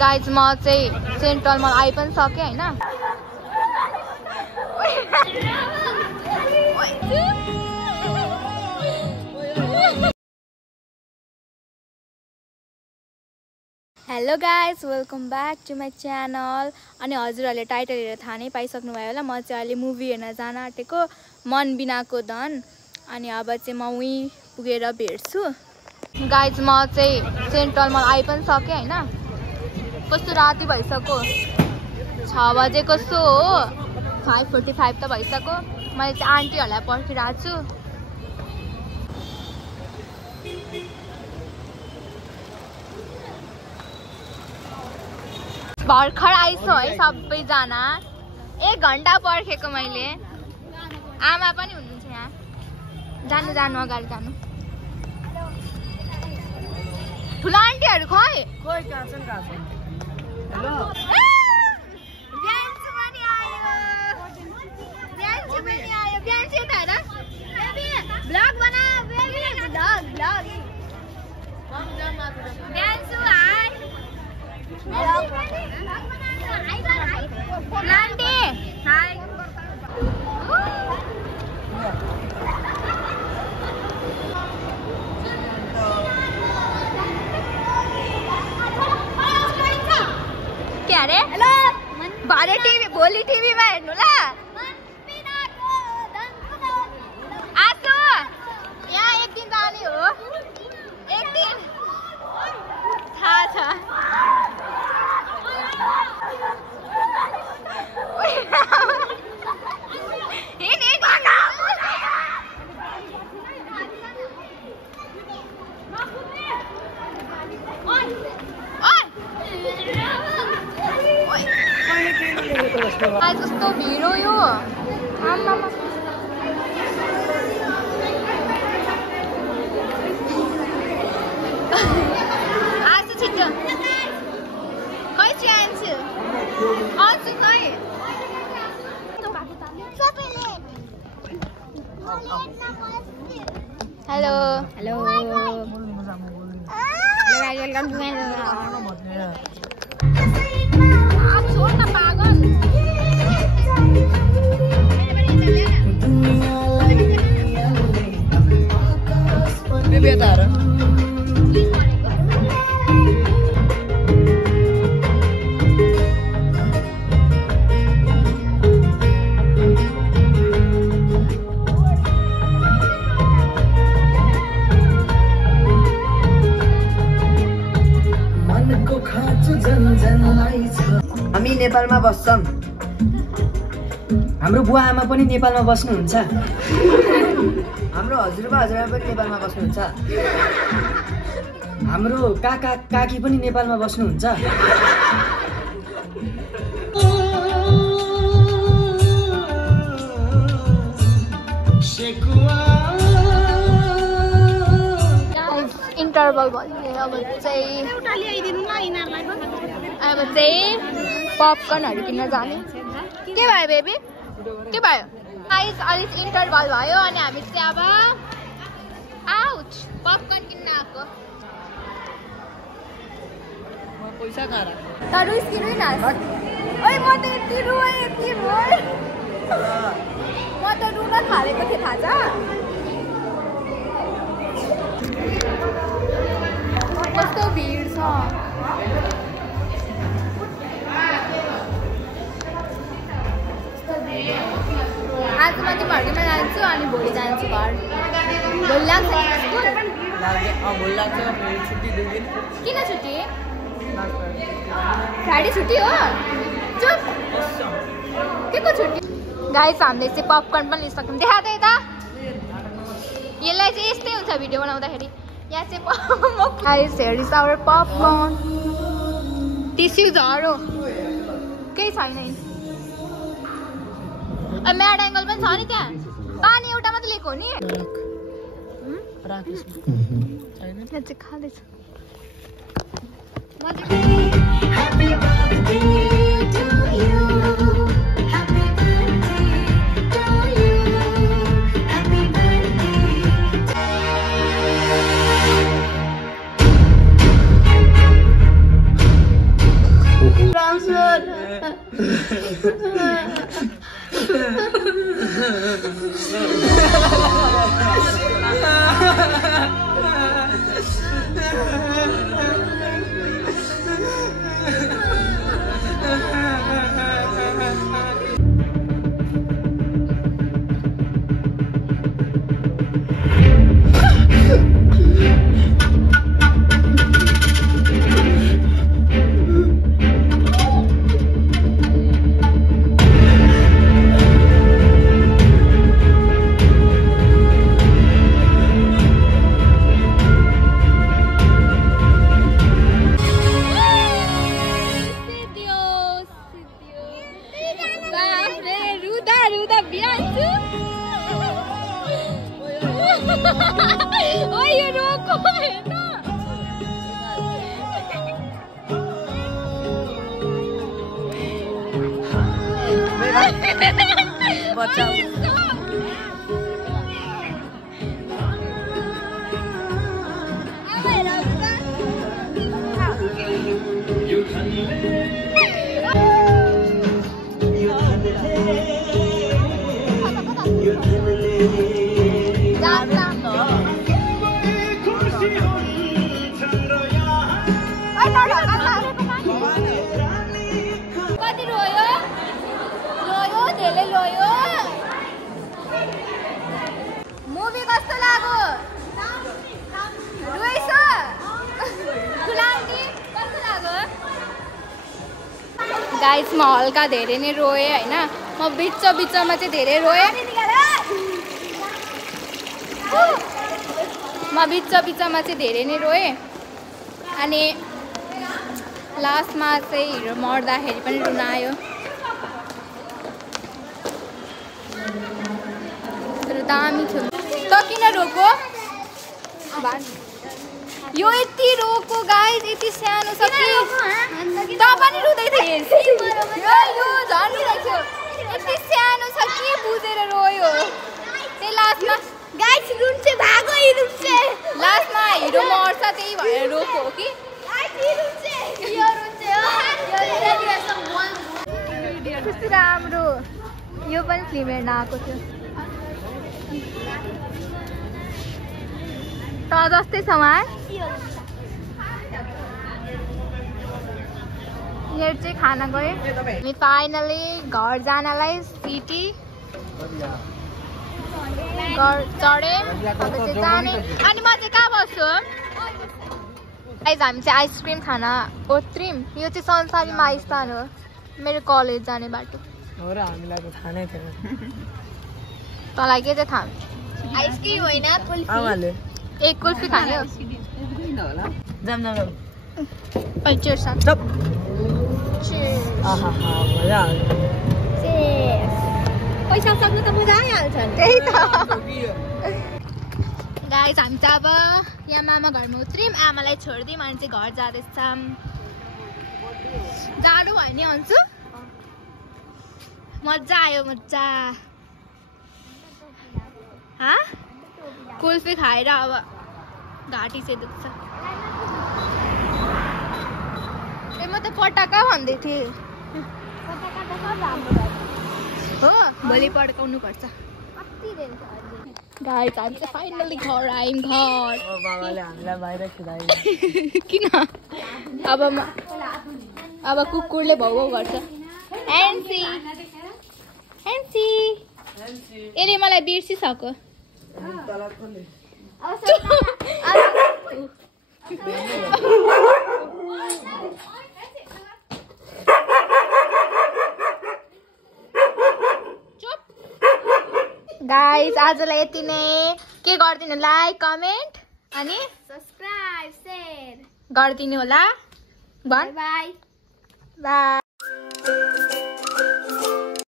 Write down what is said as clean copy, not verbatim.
Guys म चाहिँ सेन्ट्रलमा आइ पनि सकेँ हैन। Hello guys, welcome back to my channel. अनि हजुरहरूले टाइटल हेरेर थाहा नै पाइसक्नु भयो होला, म चाहिँ अहिले मुभी हेर्न जान आँटेको मन बिनाको धन। अनि अब चाहिँ म उहीँ पुगेर भेट्छु। गाइज म चाहिँ सेन्ट्रलमा आइ पनि सकेँ हैन। कस्तो राति भइसक्यो, 6 बजे कस्तो हो, 5:45 त भइसक्यो। मैले चाहिँ आन्टीहरूलाई पर्खिरहेको छु। भर्खर आइसो है सबैजना, 1 घन्टा पर्खेको मैले। आमा पनि हुनुहुन्छ यहाँ, जानु जानु अगाडि जानु। ठुलो आन्टीहरू खै हेलो ब्यान्सु पनि आयो, ब्यान्सु पनि आयो। ब्यान्सु यता हेर, भ्लग बना बेबी, भ्लग ब्यान्सु हाय लान्टे हाय। क्या रे? हेलो भरे टिभी, भोलि टिभीमा हेर्नु ल। आसु यहाँ एक दिन जाने हो, एक दिन थाहा छ। आज कस्तो भिड हो यो, आजु छिटो खै चाहिँ आन्छु खै। Hello hello welcome to my छोड न पागल। हामी नेपालमा बस्छौँ, हाम्रो बुवा आमा पनि नेपालमा बस्नुहुन्छ, हाम्रो हजुरबा हजुरआमा पनि नेपालमा बस्नुहुन्छ, हाम्रो काका काकी पनि नेपालमा बस्नुहुन्छ। इन्टरभल भयो, अब चाहिँ पपकर्नहरू किन्न जाने। के भयो बेबी, के भयो? गाइस अलिक इन्टरभल भयो अनि हामी चाहिँ अब आउट पपकर्न किन्न आएको। पैसा कहाँ तर स्किनु न, ओइ म त यति रुएँ म त रुन थालेको थिएँ, थाहा छ? कस्तो भिड छ। आज म चाहिँ फर्केर जान्छु अनि भोलि जान्छु घर। भोलि लाग्छ स्कुल? भोलि लाग्छ। किन छुट्टी? फ्राइडे छुट्टी हो? चुप, के को छुट्टी? गाइस हामीले चाहिँ पपकर्न पनि लिइसक्यौँ। देखा त यता, यसलाई चाहिँ यस्तै हुन्छ भिडियो बनाउँदाखेरि। यहाँ चाहिँ guys here is our popcorn. Tissue झरो केही छैन। म्याड एङ्गल पनि छ नि त्यहाँ। पानी एउटा मात्रै लिएको हो नि। यहाँ चाहिँ खाँदैछ। बचाऊ कति रोयो रोयो धेरै रोयो मुभी कस्तो लाग्यो रोइछ गुलामी कस्तो लाग्यो गाइस म हल्का धेरै नै रोएँ हैन म बिचमा चाहिँ धेरै रोएँ म बिचमा चाहिँ धेरै नै रोएँ अनि लास्टमा चाहिँ हिरो मर्दाखेरि पनि रुन आयो तर दामी थियो त किन रोको यो यति रोको गाइस यति सानो छ कि त पनि रुँदै थिएस यो झन् रुँदैथ्यो यति सानो छ के बुझेर रोयो त्यही लास्टमा गाइस रुन्छ भागो रुन्छ लास्टमा हिरो मर्छ त्यही भएर रोको हो कि कस्तो राम्रो यो पनि फिल्म हेर्न आएको थियो त जस्तै छ यहाँ चाहिँ खाना गयो हामी फाइनली घर जानलाई सिटी घर चढेँ अब चाहिँ जाने अनि म चाहिँ कहाँ बस्छु गाइस हामी चाहिँ आइसक्रिम खान उत्रिम यो चाहिँ संसारी माइस्थान हो मेरो कलेज जाने बाटो हो र हामीलाई त थाहा नै थिएन तँलाई के चाहिँ थाहा आइसक्रिम होइन आमाले एक कुल्फी खाने हो जाम जाम Cheers. Chop Cheers. आहा मजा आयो Cheers. पैसा सक्नु त मजा आइहाल्छ नि त्यही त गाइस हामी चाहिँ अब यहाँ मामा घरमा उत्रौँ आमालाई छोडिदिउँ अनि चाहिँ घर जाँदैछौँ जाडो भयो नि अन्सु मजा आयो मजा कुल्फी खाएर अब घाँटी चाहिँ दुख्छ ए म त पटाका भन्दै थिएँ हो भोलि पड्काउनु पर्छ गाइस हामी चाहिँ फाइनली घर आयौँ घर बाबाले हामीलाई बाहिर खेदायो किन अब कुकुरले भाउ भाउ गर्छ एन्सी एन्सी यसले मलाई बिर्सिसक्यो गाइस आजलाई यति नै के गरिदिनु लाइक कमेन्ट अनि सब्स्क्राइब शेयर गरिदिनु होला बाई बाई